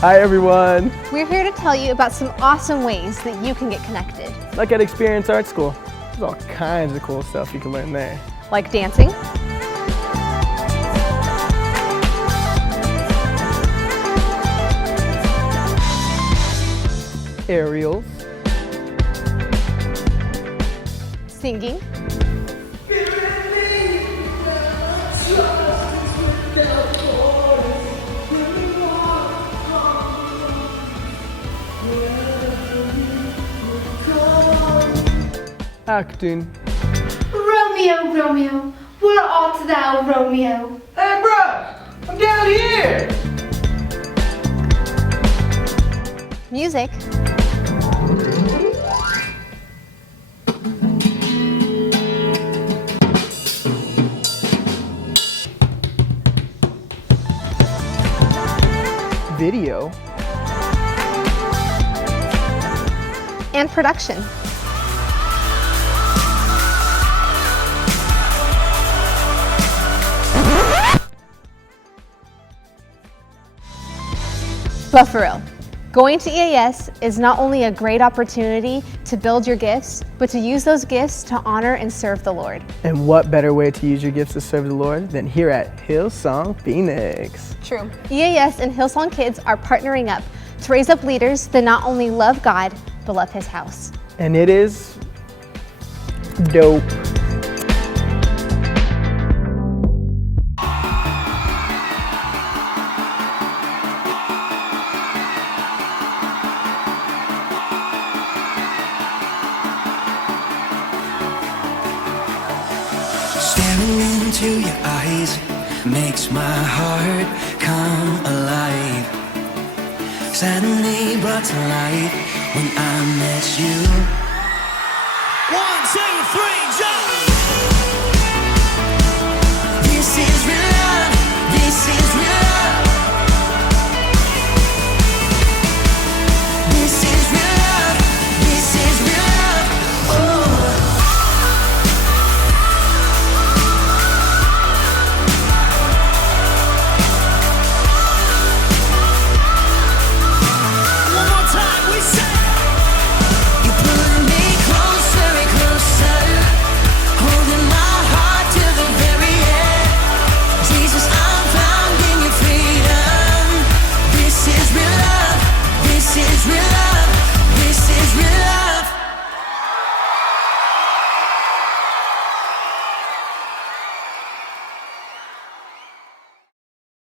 Hi everyone! We're here to tell you about some awesome ways that you can get connected. Like at Experience Art School, there's all kinds of cool stuff you can learn there. Like dancing, Aerials, singing, acting. Romeo, Romeo, where art thou, Romeo? Hey, bro! I'm down here! music, Video. and production. But for real, going to EAS is not only a great opportunity to build your gifts, but to use those gifts to honor and serve the Lord. And what better way to use your gifts to serve the Lord than here at Hillsong Phoenix? True. EAS and Hillsong Kids are partnering up to raise up leaders that not only love God, but love His house. And it is dope. Staring into your eyes makes my heart come alive. Suddenly brought to life when I met you.